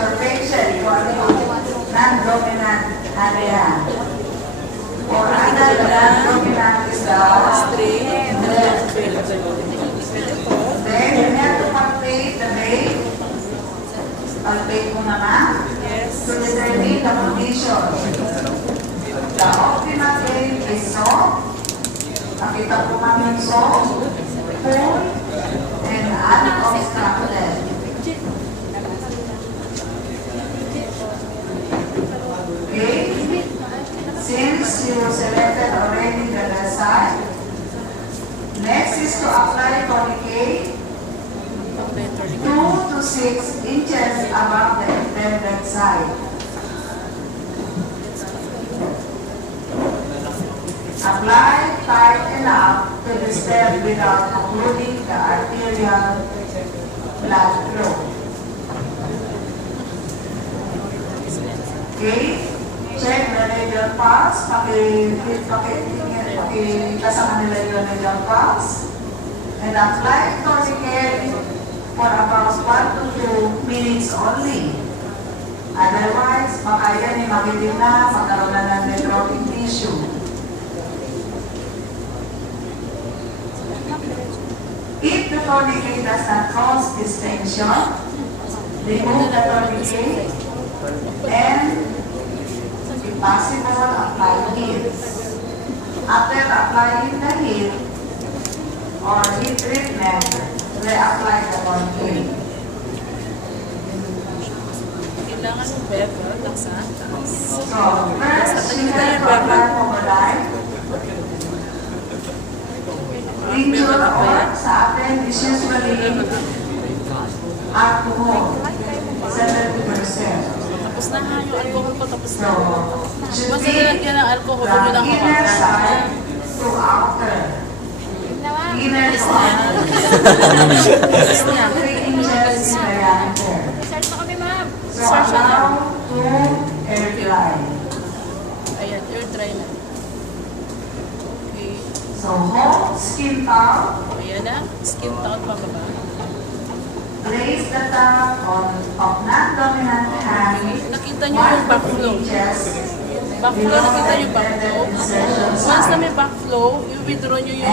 your patient kung ano yung non-dominant area. Or other non-dominant is the left. Then you have to palpate the vein. Palpate mo naman. To determine the condition. The optimal vein is soft. Nakita po namin soft, full, and unobstructed. Okay? Since you selected already the left side, next is to apply tourniquet 2 to 6 inches above the intended side. Apply tight enough to the stem without occluding the arterial blood flow. Okay? Check the radial pulse. Pakikasama nila yung radial pulse. And apply tourniquet for about 1 to 2 minutes only. Otherwise, baka yan makitin na, magkaroon na ng necrotic tissue. If the tourniquet does not cause distension, remove the tourniquet and, if possible, apply heat. After applying the heat or heat treatment, reapply the tourniquet. Kailangan yung bevel, laksa, taas. So, first, you have to apply overnight. Injured or sa atin is usually alcohol, 70%. Tapos na ha, yung alcohol ko tapos na. So, Basta nilagyan ng alcohol, from yun lang inner hawakan. side to outer. Inner Yes side. Yes na. 3 inches in diameter. Search mo kami, ma'am. So, allow to air dry. Ayan, air dry na. Okay. So, hold skin towel. Ayan na, skin towel pababa. Place the towel of non-dominant hand. Nakita nyo yung backflow. Backflow, nakita nyo yung backflow. Once na may backflow, i-withdraw nyo yung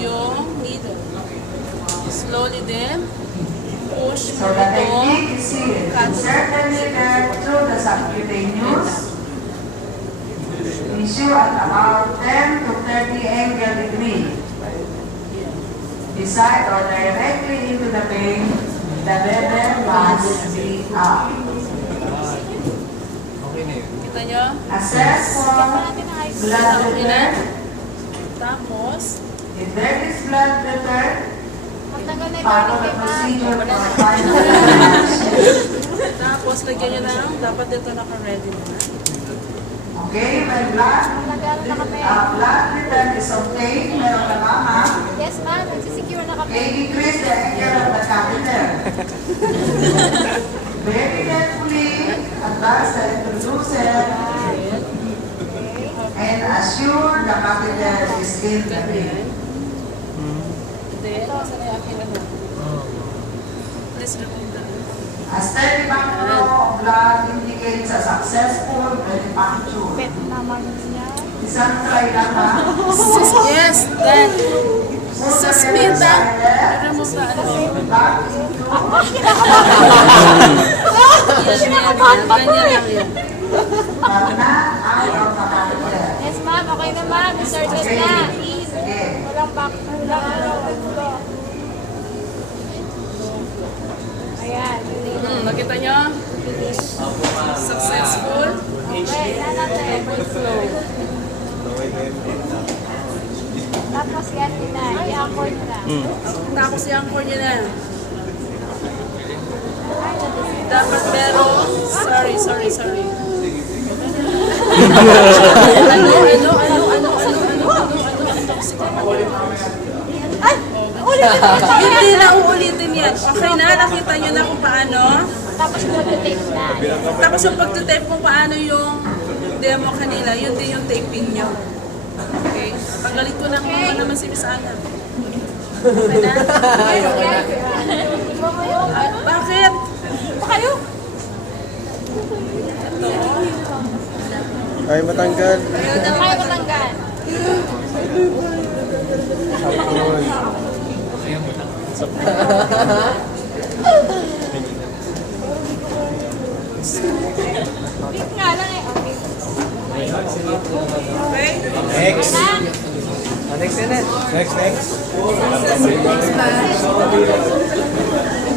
yung needle. Slowly then, push So mo the ito. technique is here. Insert the needle through the subcutaneous. Issue at about 10 to 30 angle degree. Beside or directly into the vein, the bevel must be up. Kita nyo? Assess for blood return. Tapos, If there is blood return, Magtagal na ito, follow the ma'am. procedure for final diagnosis. tapos lagyan nyo na, dapat ito naka-ready na. Okay, when blood return is obtained, meron ka ba, ma'am? Yes, ma'am. Nagsisecure na kami. Okay, decrease the angle of the catheter. Very carefully advance the introducer and assure the catheter is in the vein. Then, saan ay akin ano? Please remove that. A steady backflow of blood indicates a successful venipuncture. Pet naman niya. Isang try lang, ha? Yes, then, Put the suspend left that. side Remove the ano. back into Ganyan lang yun. but not out of the catheter. Yes, ma'am. Okay na, ma'am. Inserted na. In. Sige. Walang back. Walang ano. Ayan. Nakita nyo? Successful. Okay, yan natin. Flow. Tapos yan na. I-accord na. Tapos yung core nyo na. Dapat meron. Sorry. Ay! Ulit! Hindi na uulitin yan. Okay na, nakita nyo na kung paano. Tapos mag-tape na. Tapos yung pagtitape kung paano yung demo kanila, yun din yung taping nyo. Okay? Pagalit ko na kung ano naman si Miss Ana. Bakit? Pa kayo? Ay, matanggal. Kaya matanggal. Wait nga lang eh. Okay. Next. Na. Next, next. Next.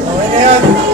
Okay na yan.